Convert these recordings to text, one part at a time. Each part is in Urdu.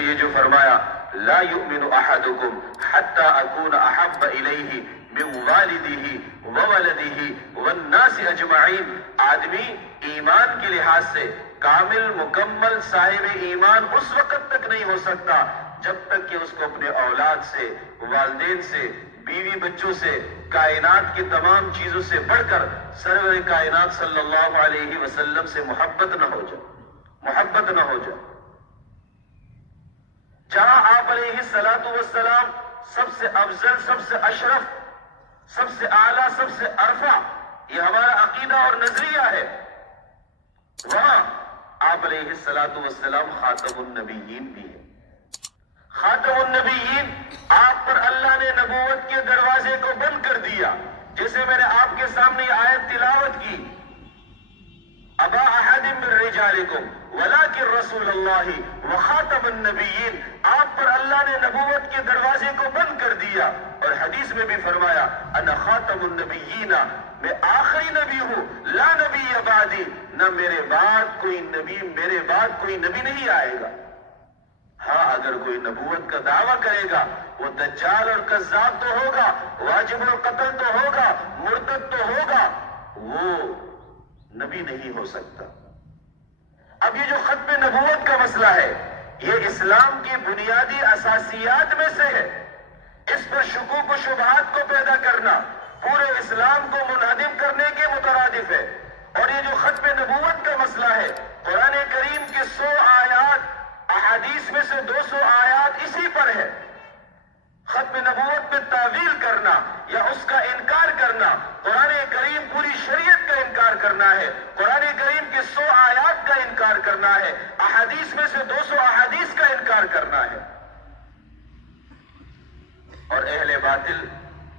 میں یہ جو فرمایا لا یؤمن احدکم حتی اکون احب الیہ من والدہ وولدہ والناس اجمعین، آدمی ایمان کے لحاظ سے کامل مکمل صاحب ایمان اس وقت تک نہیں ہو سکتا جب تک کہ اس کو اپنے اولاد سے، والدین سے، بیوی بچوں سے، کائنات کی تمام چیزوں سے بڑھ کر سرور کائنات صلی اللہ علیہ وسلم سے محبت نہ ہو جائے، محبت نہ ہو جائے۔ جہاں آپ علیہ الصلوۃ والسلام سب سے افضل، سب سے اشرف، سب سے اعلیٰ، سب سے ارفع، یہ ہمارا عقیدہ اور نظریہ ہے، وہاں آپ علیہ الصلوۃ والسلام خاتم النبیین بھی ہے۔ خاتم النبیین، آپ پر اللہ نے نبوت کے دروازے کو بند کر دیا، جیسے میں نے آپ کے سامنے یہ آیت تلاوت کی، ابا احد من رجالکم ولکن رسول اللہ وخاتم النبیین، آپ پر اللہ نے نبوت کے دروازے کو بند کر دیا، اور حدیث میں بھی فرمایا انا خاتم النبیین، میں آخری نبی ہوں، لا نبی بعدی، نہ میرے بعد کوئی نبی نہیں آئے گا۔ ہاں اگر کوئی نبوت کا دعویٰ کرے گا وہ دجال اور کذاب تو ہوگا، واجب القتل تو ہوگا، مرتد تو ہوگا، وہ نبی نہیں ہو سکتا۔ اب یہ جو ختم نبوت کا مسئلہ ہے، یہ اسلام کی بنیادی اساسیات میں سے ہے، اس پر شکوک و شبہات کو پیدا کرنا پورے اسلام کو منہدم کرنے کے مترادف ہے۔ اور یہ جو ختم نبوت کا مسئلہ ہے، قرآن کریم کے 100 آیات، احادیث میں سے 200 آیات اسی پر ہے۔ ختم نبوت میں تعویل کرنا یا اس کا انکار کرنا، قرآن کریم پوری شریعت کا انکار کرنا ہے، قرآن کریم کے 100 آیات کا انکار کرنا ہے، احادیث میں سے 200 احادیث کا انکار کرنا ہے۔ اور اہل باطل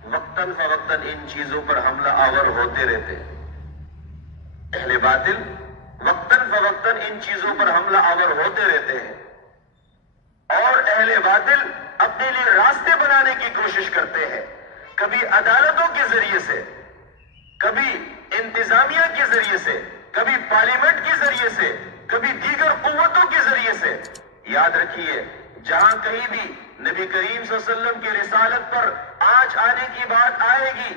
وقتاً فوقتاً ان چیزوں پر حملہ آور ہوتے رہتے ہیں، اہل باطل وقتاً فوقتاً ان چیزوں پر حملہ آور ہوتے رہتے ہیں، اور اہل باطل اپنے لیے راستے بنانے کی کوشش کرتے ہیں، کبھی عدالتوں کے ذریعے سے، کبھی انتظامیہ کے ذریعے سے، کبھی پارلیمنٹ کے ذریعے سے، کبھی دیگر قوتوں کے ذریعے سے۔ یاد رکھیے، جہاں کہیں بھی نبی کریم صلی اللہ علیہ وسلم کی رسالت پر آنچ آنے کی بات آئے گی،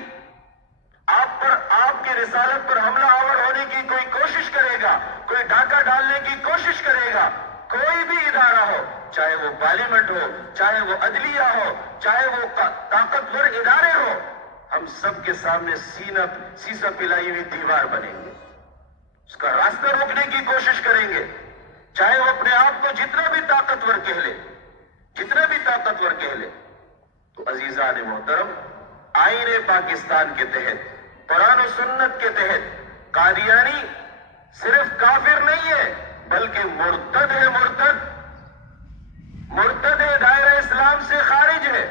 آپ کے رسالت پر حملہ آور ہونے کی کوئی کوشش کرے گا، کوئی ڈاکہ ڈالنے کی کوشش کرے گا، کوئی بھی ادارہ ہو، چاہے وہ پارلیمنٹ ہو، چاہے وہ عدلیہ ہو، چاہے وہ طاقتور ادارے ہو، ہم سب کے سامنے سیسا پلائی ہوئی دیوار بنیں گے، اس کا راستہ روکنے کی کوشش کریں گے، چاہے وہ اپنے آپ کو جتنا بھی طاقتور کہہ لے، جتنا بھی طاقتور کہہ لے۔ تو عزیزان محترم، آئین پاکستان کے تحت، قرآن و سنت کے تحت، قادیانی صرف کافر نہیں ہے بلکہ مرتد ہے، مرتد ہے، دائرہ اسلام سے خارج ہے۔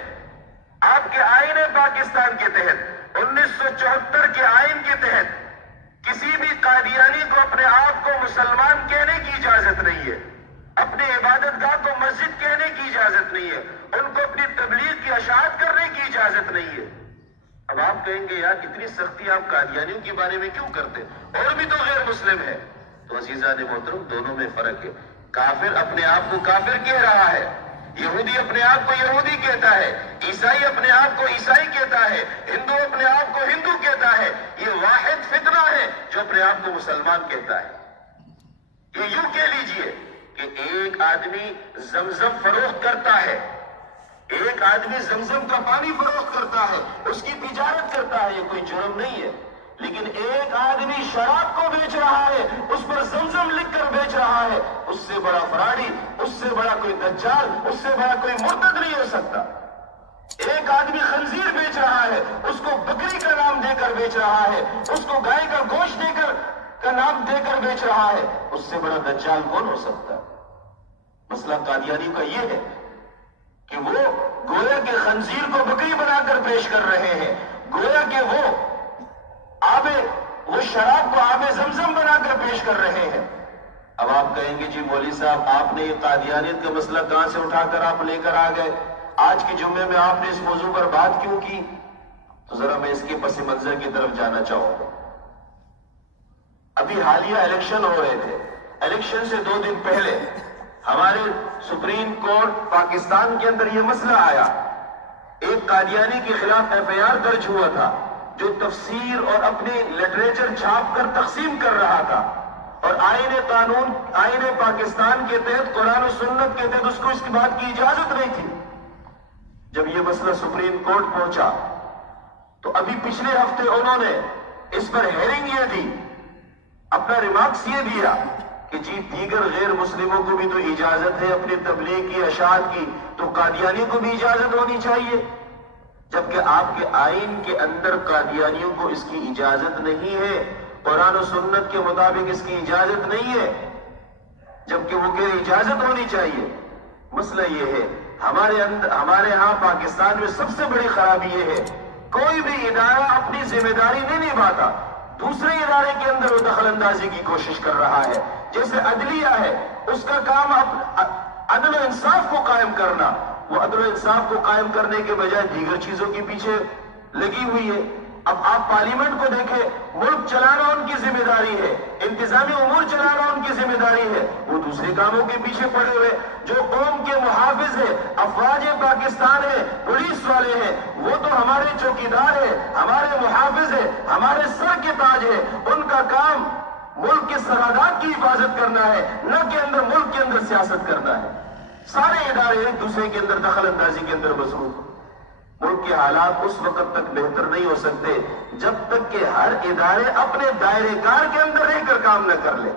آپ کے آئین پاکستان کے تحت، 1974 کے آئین کے تحت، کسی بھی قادیانی کو اپنے آپ کو مسلمان کہنے کی اجازت نہیں ہے، اپنے عبادت گاہ کو مسجد کہنے کی اجازت نہیں ہے، ان کو اپنی تبلیغ کی اشاعت کرنے کی اجازت نہیں ہے۔ اب آپ کہیں گے یار کتنی سختی آپ قادیانیوں کے بارے میں کیوں کرتے، اور بھی تو غیر مسلم ہے۔ تو عزیزان محترم، دونوں میں فرق ہے۔ کافر اپنے آپ کو کافر کہہ رہا ہے، یہودی اپنے آپ کو یہودی کہتا ہے، عیسائی اپنے آپ کو عیسائی کہتا ہے، ہندو اپنے آپ کو ہندو کہتا ہے۔ یہ واحد فتنہ ہے جو اپنے آپ کو مسلمان کہتا ہے۔ یہ یوں کہہ لیجئے کہ ایک آدمی زمزم فروخت کرتا ہے، ایک آدمی زمزم کا پانی فروخت کرتا ہے، اس کی تجارت کرتا ہے، یہ کوئی جرم نہیں ہے۔ لیکن ایک آدمی شراب کو بیچ رہا ہے، اس پر زمزم لکھ کر بیچ رہا ہے، اس سے بڑا فراڈی، اس سے بڑا کوئی دجال، اس سے بڑا کوئی مرتد نہیں ہو سکتا۔ ایک آدمی خنزیر بیچ رہا ہے، اس کو بکری کا نام دے کر بیچ رہا ہے، اس کو گائے کا گوشت دے کر کا نام دے کر بیچ رہا ہے، اس سے بڑا دجال کون ہو سکتا؟ مسئلہ قادیانی کا یہ ہے کہ وہ گویا کے خنزیر کو بکری بنا کر پیش کر رہے ہیں، گویا کہ وہ شراب کو آب زمزم بنا کر پیش کر رہے ہیں۔ اب آپ کہیں گے جی مولوی صاحب آپ نے یہ قادیانیت کا مسئلہ کہاں سے اٹھا کر آپ لے کر آ گئے، آج کے جمعے میں آپ نے اس موضوع پر بات کیوں کی؟ تو ذرا میں اس کے پس منظر کی طرف جانا چاہوں گا۔ ابھی حالیہ الیکشن ہو رہے تھے، الیکشن سے 2 دن پہلے ہمارے سپریم کورٹ پاکستان کے اندر یہ مسئلہ آیا، ایک قادیانی کے خلاف FIR درج ہوا تھا جو تفسیر اور اپنے لٹریچر چھاپ کر تقسیم کر رہا تھا، اور آئین پاکستان کے تحت قرآن و سنت کے تحت اس کو اس کی بات کی اجازت نہیں تھی۔ جب یہ مسئلہ سپریم کورٹ پہنچا تو ابھی پچھلے ہفتے انہوں نے اس پر ہیئرنگ یہ دی، اپنا ریمارکس یہ دیا کہ جی دیگر غیر مسلموں کو بھی تو اجازت ہے اپنی تبلیغ کی، اشاعت کی، تو قادیانی کو بھی اجازت ہونی چاہیے، جبکہ آپ کے آئین کے اندر قادیانیوں کو اس کی اجازت نہیں ہے، قرآن و سنت کے مطابق اس کی اجازت نہیں ہے، جبکہ وہ کہ اجازت ہونی چاہیے۔ مسئلہ یہ ہے ہمارے ہاں پاکستان میں سب سے بڑی خرابی یہ ہے، کوئی بھی ادارہ اپنی ذمہ داری نہیں نبھاتا، دوسرے ادارے کے اندر وہ دخل اندازی کی کوشش کر رہا ہے۔ جیسے عدلیہ ہے، اس کا کام عدل و انصاف کو قائم کرنا، وہ عدل و انصاف کو قائم کرنے کے بجائے دیگر چیزوں کے پیچھے لگی ہوئی ہے۔ اب آپ پارلیمنٹ کو دیکھیں، ملک چلانا ان کی ذمہ داری ہے، انتظامی امور چلانا ان کی ذمہ داری ہے، وہ دوسرے کاموں کے پیچھے پڑے ہوئے۔ جو قوم کے محافظ ہے، افواج پاکستان ہے، پولیس والے ہیں، وہ تو ہمارے چوکیدار ہیں، ہمارے محافظ ہیں، ہمارے سر کے تاج ہے، ان کا کام ملک کے سرحدات کی حفاظت کرنا ہے، نہ کہ ملک کے اندر سیاست کرنا ہے۔ سارے ادارے ایک دوسرے کے اندر دخل اندازی کے اندر مصروف۔ ملک کے حالات اس وقت تک بہتر نہیں ہو سکتے جب تک کہ ہر ادارے اپنے دائرے کار کے اندر رہ کر کام نہ کر لے۔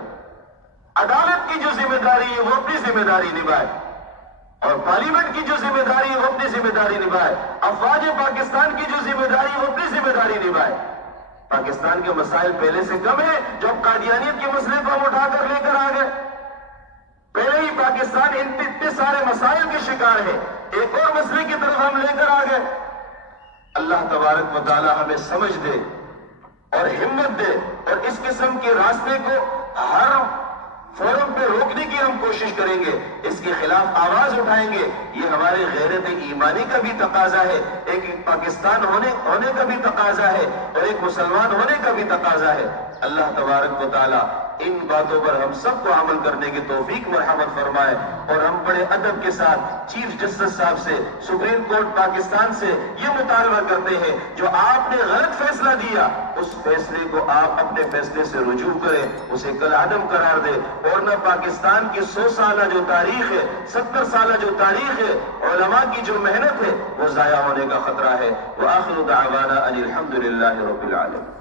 عدالت کی جو ذمہ داری ہے وہ اپنی ذمہ داری نبھائے، اور پارلیمنٹ کی جو ذمہ داری ہے وہ اپنی ذمہ داری نبھائے، افواج پاکستان کی جو ذمہ داری ہے وہ اپنی ذمہ داری نبھائے۔ پاکستان کے مسائل پہلے سے کم ہیں جو اب قادیانیت کے مسئلے کو ہم اٹھا کر لے کر آ گئے۔ پہلے ہی پاکستان اتنے سارے مسائل کے شکار ہے، ایک اور مسئلے کی طرف ہم لے کر آ گئے۔ اللہ تبارک و تعالی ہمیں سمجھ دے اور ہمت دے، اور اس قسم کے راستے کو ہر فورم پہ روکنے کی ہم کوشش کریں گے، اس کے خلاف آواز اٹھائیں گے۔ یہ ہمارے غیرت ایمانی کا بھی تقاضا ہے، ایک پاکستان ہونے کا بھی تقاضا ہے، اور ایک مسلمان ہونے کا بھی تقاضا ہے۔ اللہ تبارک و تعالی ان باتوں پر ہم سب کو عمل کرنے کی توفیق مرحمت فرمائے، اور ہم بڑے ادب کے ساتھ چیف جسٹس صاحب سے، سپریم کورٹ پاکستان سے یہ مطالبہ کرتے ہیں، جو آپ نے غلط فیصلہ دیا اس فیصلے کو آپ اپنے فیصلے سے رجوع کریں، اسے کالعدم قرار دیں، اور نہ پاکستان کی 100 سالہ جو تاریخ ہے، 70 سالہ جو تاریخ ہے، علماء کی جو محنت ہے، وہ ضائع ہونے کا خطرہ ہے۔ وآخر دعوانا ان الحمد للہ رب العالمین۔